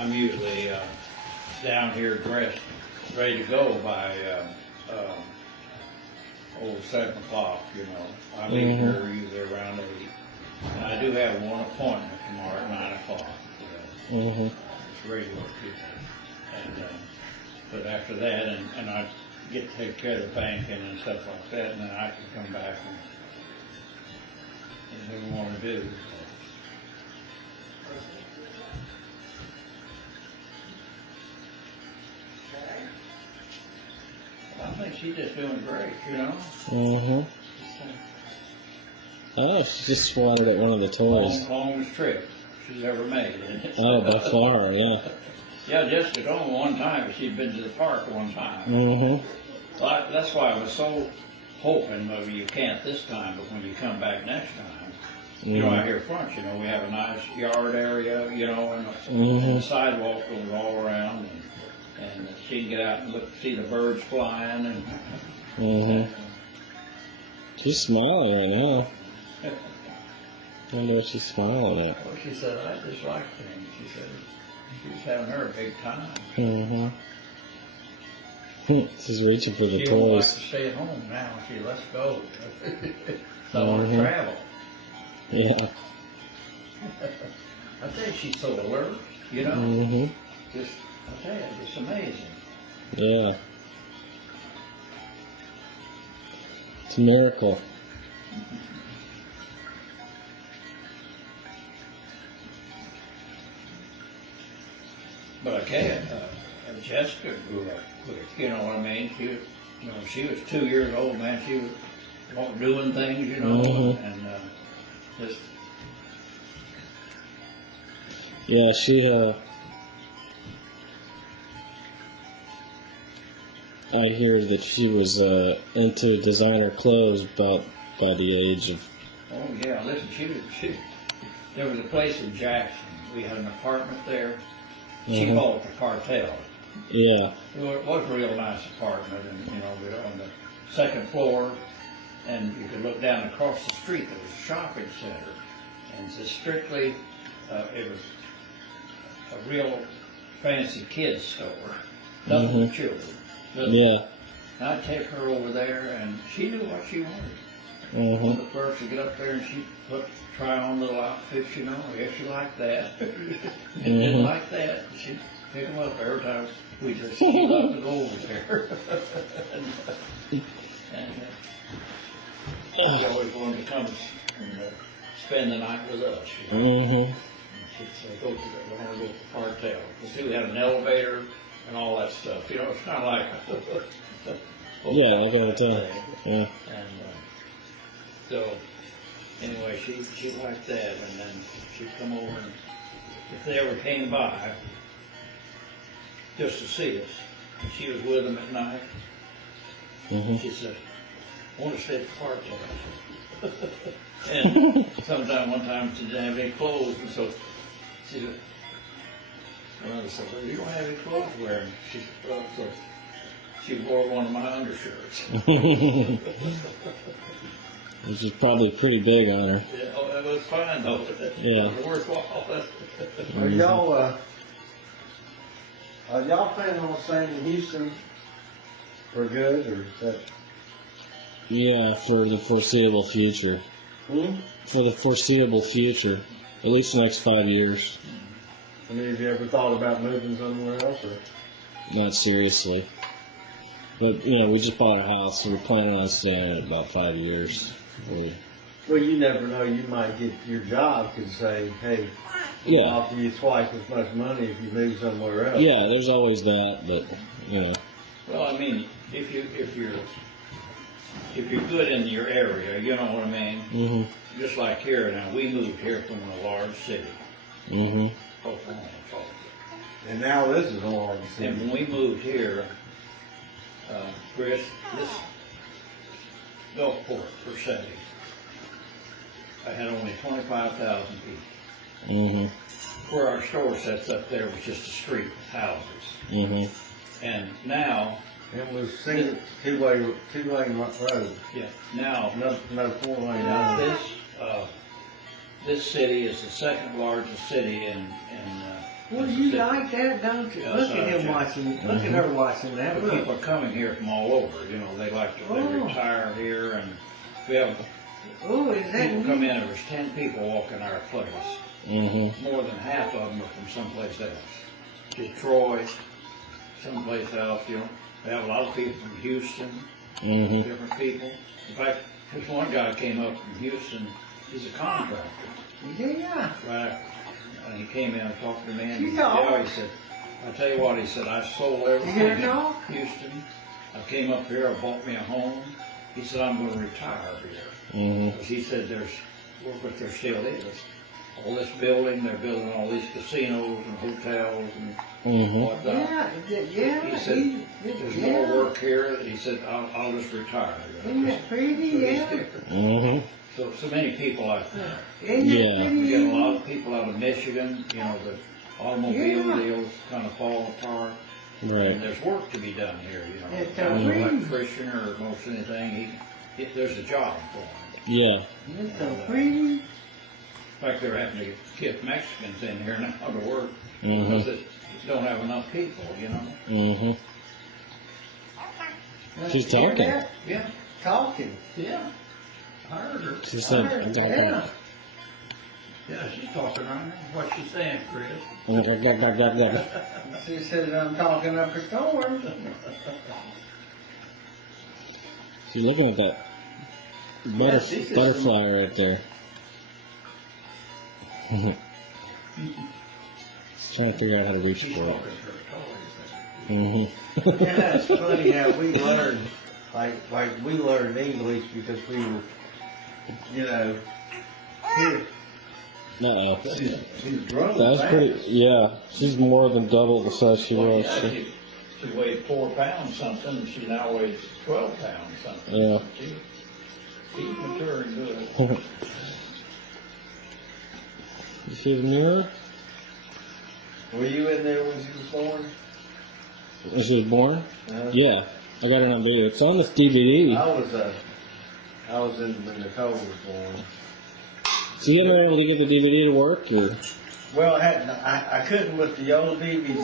I'm usually down here dressed, ready to go by old 7 o'clock, you know. I leave here usually around 8. And I do have one appointment tomorrow at 9 o'clock. It's radio people. And, but after that, and I get to take care of the banking and stuff like that, and then I can come back and do what I want to do. I think she's just doing great, you know? Oh, she just swatted at one of the toys. Longest trip she's ever made. Oh, by far, yeah. Yeah, Jessica's only one time, but she'd been to the park one time. Well, that's why I was so hoping maybe you can't this time, but when you come back next time, you know, out here front, you know, we have a nice yard area, you know, and the sidewalk goes all around, and she can get out and look, see the birds flying, and She's smiling right now. I wonder what she's smiling at. well, she said, I just like things. She said she's having her a big time. She's reaching for the She don't like toys. to stay at home now. She let's go. I want to travel. Yeah. I tell you, she's so alert, you know. Just, I tell you, it's amazing. Yeah. It's a miracle. But I can't. Jessica grew up quick. You know what I mean? She was, you know, she was 2 years old, man. She was doing things, you know, and just. Yeah, she, I hear that she was into designer clothes about by the age of. Oh yeah, listen, there was a place in Jackson. We had an apartment there. She called it the Cartel. Yeah. It was a real nice apartment, and you know, we were on the second floor, and you could look down across the street. There was a shopping center, and it's strictly, it was a real fancy kids store, nothing for children. Yeah. And I'd take her over there, and she knew what she wanted. When the first would get up there, and she'd try on little outfits, you know. Yes, she liked that. And didn't like that. She'd pick them up every time we just she loved to go over there. and she always wanted to come and spend the night with us. You know? She'd say, we're going to go to the Cartel. You see, we had an elevator and all that stuff. You know, it's kind of like Yeah, like a hotel. Yeah. And so, anyway, she liked that, and then she'd come over, and if they ever came by, just to see us, and she was with them at night, she said, I want to stay at the Cartel. And one time she didn't have any clothes, and so she said, well, you don't have any clothes to wear. She said, well, so she wore one of my undershirts. Which is probably pretty big on her. Yeah, oh, that was fine though. Yeah. It was worthwhile. Are y'all planning on staying in Houston for good, or is that? Yeah, for the foreseeable future. For the foreseeable future. At least the next 5 years. I mean, have you ever thought about moving somewhere else, or? Not seriously. But, you know, we just bought a house, so we're planning on staying in it about 5 years. Well, you never know. You might get your job could say, hey, Yeah. I'll offer you twice as much money if you move somewhere else. Yeah, there's always that, but, you know. Well, I mean, if you're good in your area, you know what I mean? Just like here now, we moved here from a large city. Oklahoma. And now this is a large city. And when we moved here, Chris, this Gulfport per se, I had only 25,000 people. Where our store sets up there was just a street with houses. And now, it was single, two-lane road. yeah, now, No four-lane now road. this city is the second largest city in Well, you like that, don't you? Yeah, Look at him yeah. watching, look at her watching that. The Look. people are coming here from all over, you know, they like to, they Oh. retire here, and we have Oh, is that people come me? in, and there's 10 people walking our place. Mm-hmm. More than half of them are from someplace else. Detroit, someplace else, you know. We have a lot of people from Houston, Mm-hmm. different people. In fact, this one guy came up from Houston, he's a contractor. Yeah. Right. And he came in and talked to me, and he, Yeah. he said, I tell you what, he said, I sold You everything hear in no? Houston. I came up here, I bought me a home. He said, I'm going to retire here. Mm-hmm. Because he said, but there still is. All this building, they're building all these casinos and hotels and Mm-hmm. whatnot. Yeah. He said, there's more work here. He said, I'll just retire. Isn't that pretty? So he's Yeah. different. Mm-hmm. So many people out there. Isn't Yeah. that We pretty? get a lot of people out of Michigan, you know, the automobile Yeah. deals kind of fall apart. And Right. there's work to be done here, you know. It's If a you're an dream. electrician or most anything, there's a job for him. Yeah. It's so pretty. In fact, they're having to get Mexicans in here now to work Mm-hmm. because they don't have enough people, you know. Mm-hmm. She's Hear talking. that? Yeah, Talking. yeah. I heard her. She said, Yeah. Yeah, she's talking right now. What's she saying, Chris? She said I'm talking up a storm. She's looking at that she said butterfly right there. Trying to figure out how to reach She's for talking it. to her toys. Mm-hmm. Yeah, it's funny how we learned, like we learned English because we were, you know, here. Uh-oh. She's grown That's fast. pretty, yeah. She's more than double the size she Well, was. yeah, she weighed 4 pounds something, and she now weighs 12 pounds something. Yeah. She's maturing good. You see the mirror? Were you in there when she was born? When she was born? Yeah. Yeah. I got it on video. It's on this DVD. I was in when Nicole was born. So you ever able to get the DVD to work? Or? Well, I couldn't with the old DVD